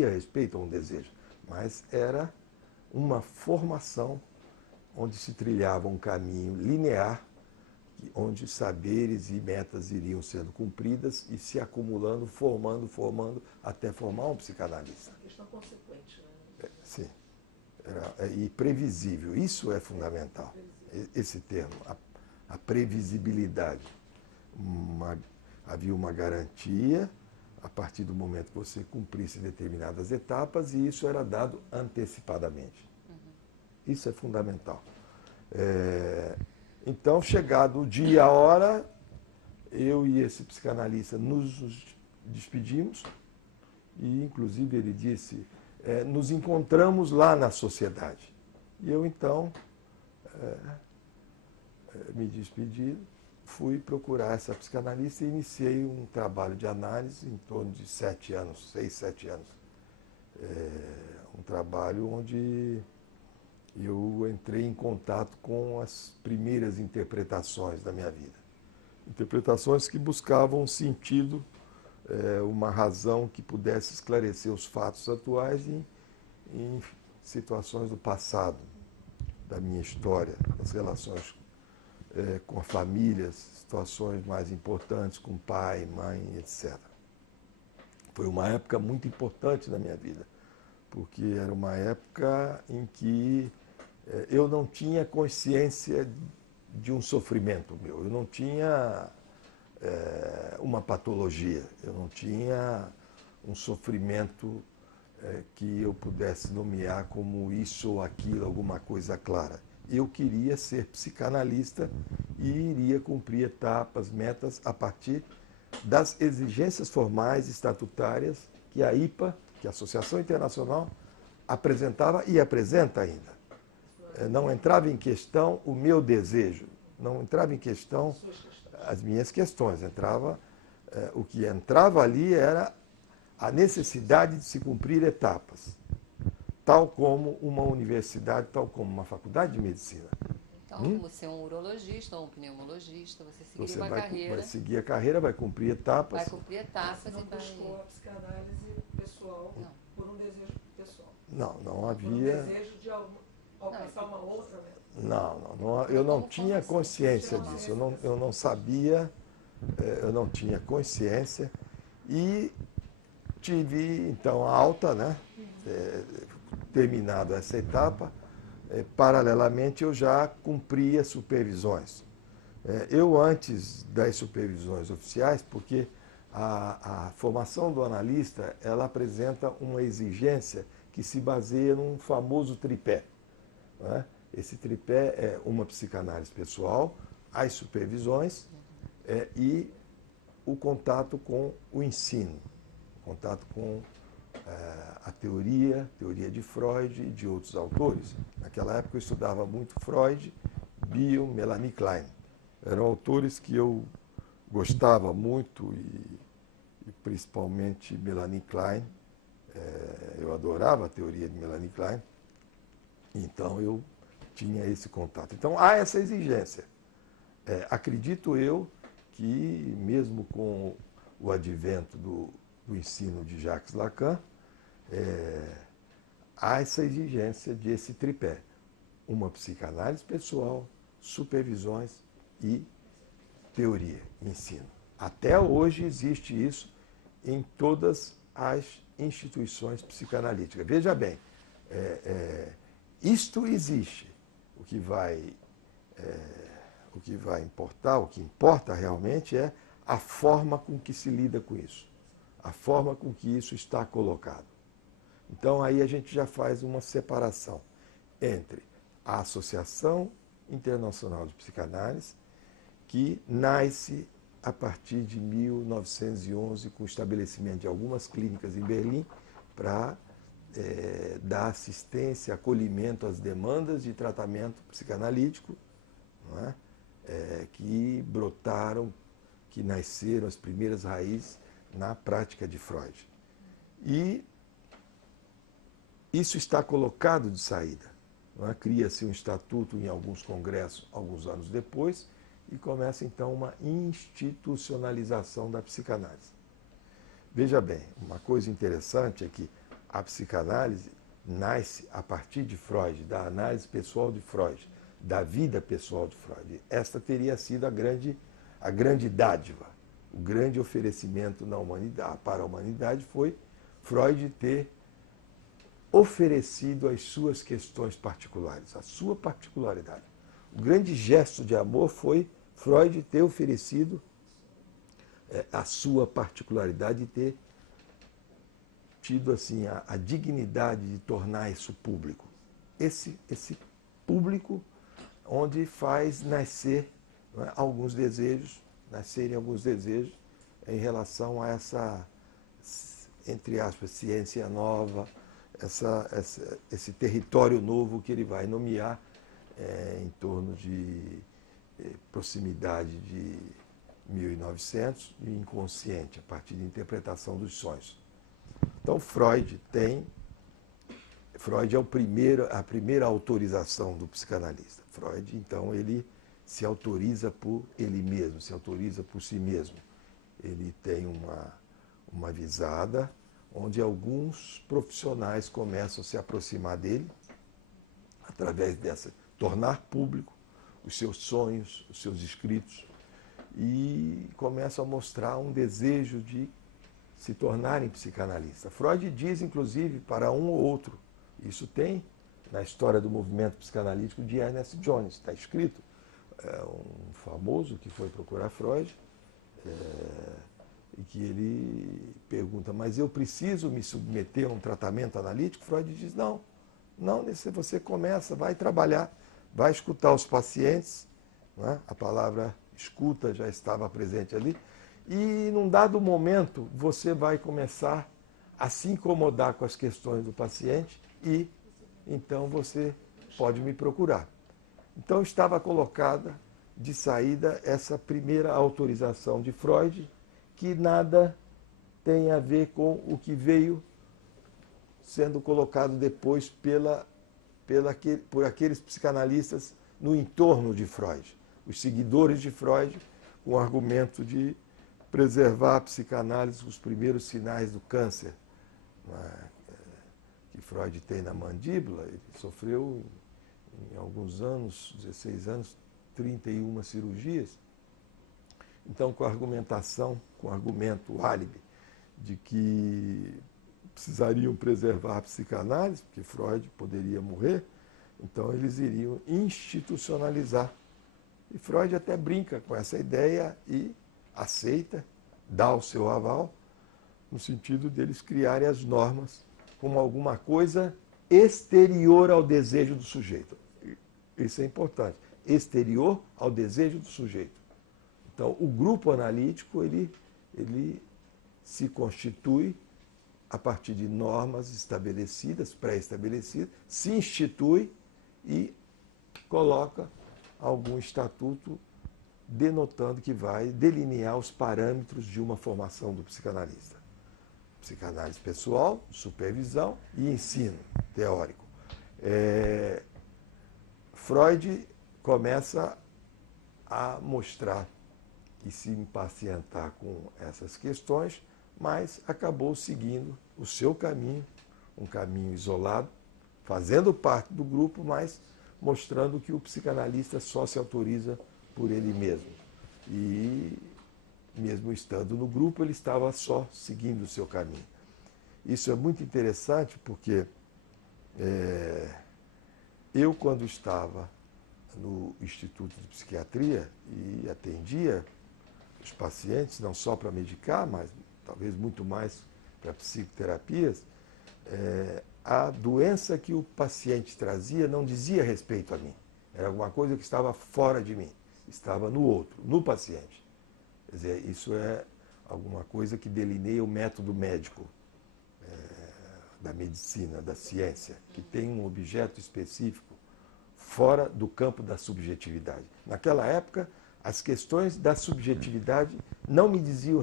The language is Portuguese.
dizia respeito a um desejo, mas era uma formação onde se trilhava um caminho linear, onde saberes e metas iriam sendo cumpridas e se acumulando, formando, até formar um psicanalista. Questão consequente, né? Sim. E previsível. Isso é fundamental. Esse termo, a previsibilidade. Havia uma garantia a partir do momento que você cumprisse determinadas etapas e isso era dado antecipadamente. Isso é fundamental. Então, chegado o dia, a hora, eu e esse psicanalista nos despedimos e, inclusive, ele disse, nos encontramos lá na sociedade. E eu, então, me despedi, fui procurar essa psicanalista e iniciei um trabalho de análise em torno de 7 anos, 6, 7 anos. Um trabalho onde eu entrei em contato com as primeiras interpretações da minha vida. Interpretações que buscavam um sentido, uma razão que pudesse esclarecer os fatos atuais em situações do passado, da minha história, das relações com a família, situações mais importantes com pai, mãe, etc. Foi uma época muito importante na minha vida, porque era uma época em que eu não tinha consciência de um sofrimento meu, eu não tinha uma patologia, eu não tinha um sofrimento que eu pudesse nomear como isso ou aquilo, alguma coisa clara. Eu queria ser psicanalista e iria cumprir etapas, metas, a partir das exigências formais estatutárias que a IPA, que é a Associação Internacional, apresentava e apresenta ainda. Não entrava em questão o meu desejo, não entrava em questão as minhas questões. O que entrava ali era a necessidade de se cumprir etapas, tal como uma universidade, tal como uma faculdade de medicina. Então, você é um urologista ou um pneumologista, você seguiria uma carreira. Vai seguir a carreira, vai cumprir etapas. Vai cumprir etapas Não e vai... buscou a psicanálise pessoal por um desejo pessoal. Não havia... Por um desejo de alcançar uma outra meta. Não, eu não tinha consciência disso, eu não sabia, eu não tinha consciência e tive, então, a alta, né? Terminado essa etapa, paralelamente eu já cumpria supervisões. Eu, antes das supervisões oficiais, porque a formação do analista, ela apresenta uma exigência que se baseia num famoso tripé, né? Esse tripé é uma psicanálise pessoal, as supervisões e o contato com o ensino, contato com a teoria de Freud e de outros autores. Naquela época eu estudava muito Freud, Bion, Melanie Klein. Eram autores que eu gostava muito e principalmente Melanie Klein. Eu adorava a teoria de Melanie Klein. Então eu tinha esse contato. Então há essa exigência. Acredito eu que mesmo com o advento do ensino de Jacques Lacan, há essa exigência desse tripé. Uma psicanálise pessoal, supervisões e teoria, ensino. Até hoje existe isso em todas as instituições psicanalíticas. Veja bem, isto existe. O que vai importar, o que importa realmente é a forma com que se lida com isso, a forma com que isso está colocado. Então aí a gente já faz uma separação entre a Associação Internacional de Psicanálise, que nasce a partir de 1911 com o estabelecimento de algumas clínicas em Berlim para dar assistência, acolhimento às demandas de tratamento psicanalítico, não é? Que brotaram, que nasceram as primeiras raízes na prática de Freud. E isso está colocado de saída. Não é? Cria-se um estatuto em alguns congressos, alguns anos depois, e começa então uma institucionalização da psicanálise. Veja bem, uma coisa interessante é que a psicanálise nasce a partir de Freud, da análise pessoal de Freud, da vida pessoal de Freud. Esta teria sido a grande dádiva, o grande oferecimento na humanidade, para a humanidade foi Freud ter oferecido as suas questões particulares, a sua particularidade. O grande gesto de amor foi Freud ter oferecido a sua particularidade e ter tido assim a dignidade de tornar isso público. Esse público onde faz nascerem alguns desejos em relação a essa, entre aspas, ciência nova, esse território novo que ele vai nomear em torno de proximidade de 1900 e inconsciente, a partir de interpretação dos sonhos. Então, Freud é a primeira autorização do psicanalista. Freud, então, ele se autoriza por ele mesmo, se autoriza por si mesmo. Ele tem uma visada onde alguns profissionais começam a se aproximar dele, através dessa, tornar público os seus sonhos, os seus escritos, e começam a mostrar um desejo de se tornarem psicanalistas. Freud diz, inclusive, para um ou outro, isso tem na história do movimento psicanalítico de Ernest Jones, está escrito, um famoso que foi procurar Freud, e que ele pergunta, mas eu preciso me submeter a um tratamento analítico? Freud diz, não, você começa, vai trabalhar, vai escutar os pacientes, não é? A palavra escuta já estava presente ali, e num dado momento você vai começar a se incomodar com as questões do paciente e então você pode me procurar. Então estava colocada de saída essa primeira autorização de Freud, que nada tem a ver com o que veio sendo colocado depois por aqueles psicanalistas no entorno de Freud, os seguidores de Freud, com o argumento de preservar a psicanálise os primeiros sinais do câncer que Freud tem na mandíbula. Ele sofreu em alguns anos, 16 anos, 31 cirurgias. Então, com a argumentação, com o argumento, o álibi, de que precisariam preservar a psicanálise, porque Freud poderia morrer, então eles iriam institucionalizar. E Freud até brinca com essa ideia e aceita, dá o seu aval, no sentido deles criarem as normas como alguma coisa exterior ao desejo do sujeito. Isso é importante. Exterior ao desejo do sujeito. Então, o grupo analítico, ele se constitui a partir de normas estabelecidas, pré-estabelecidas, se institui e coloca algum estatuto denotando que vai delinear os parâmetros de uma formação do psicanalista. Psicanálise pessoal, supervisão e ensino teórico. Freud começa a mostrar e se impacientar com essas questões, mas acabou seguindo o seu caminho, um caminho isolado, fazendo parte do grupo, mas mostrando que o psicanalista só se autoriza por ele mesmo. E, mesmo estando no grupo, ele estava só seguindo o seu caminho. Isso é muito interessante porque eu, quando estava no Instituto de Psiquiatria e atendia os pacientes, não só para medicar, mas talvez muito mais para psicoterapias, a doença que o paciente trazia não dizia respeito a mim. Era alguma coisa que estava fora de mim, estava no outro, no paciente. Quer dizer, isso é alguma coisa que delineia o método médico da medicina, da ciência, que tem um objeto específico fora do campo da subjetividade. Naquela época, as questões da subjetividade não me diziam